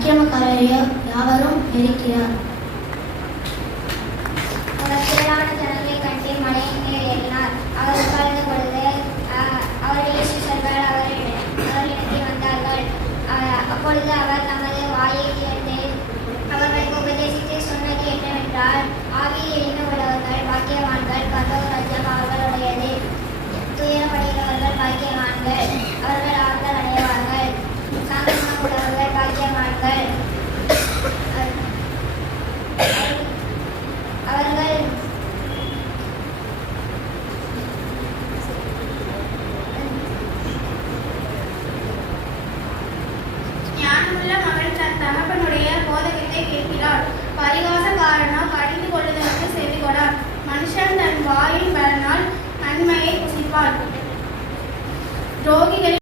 அக்கிரமக்காரரையோ யாவரும் வெறுக்கிறார். அவர் திரளான ஜனங்களை கண்டு மலையின் மேல் ஏறினார். அவர் உட்கார்ந்த பொழுது அவருடைய சீஷர்கள் அவரிடத்தில் வந்தார்கள். அப்பொழுது அவர் தமது வாயை திறந்து அவர்களுக்கு உபதேசித்து சொன்னது என்னவென்றால், ஆவியில் எளிமை உள்ளவர்கள் பாக்கியவான்கள், பரலோக ராஜ்யம் அவர்களுடையது. துயரப்படுகிறவர்கள் பாக்கியவான்கள், அவர்கள் ஆறுதல் அடைவார்கள். சாந்தமாக உள்ளவர்கள் பாக்கியவான்கள், அவர்கள் ஞானமுள்ள மகள் தன் தகப்பனுடைய போதகத்தை கேட்கிறாள். பரிகாசக்காரனோ கடிந்து கொள்ளுதலுக்கு செவி கொடான். மனுஷன் தன் வாயின் பலனால் நன்மையை புசிப்பான். துரோகிகளின்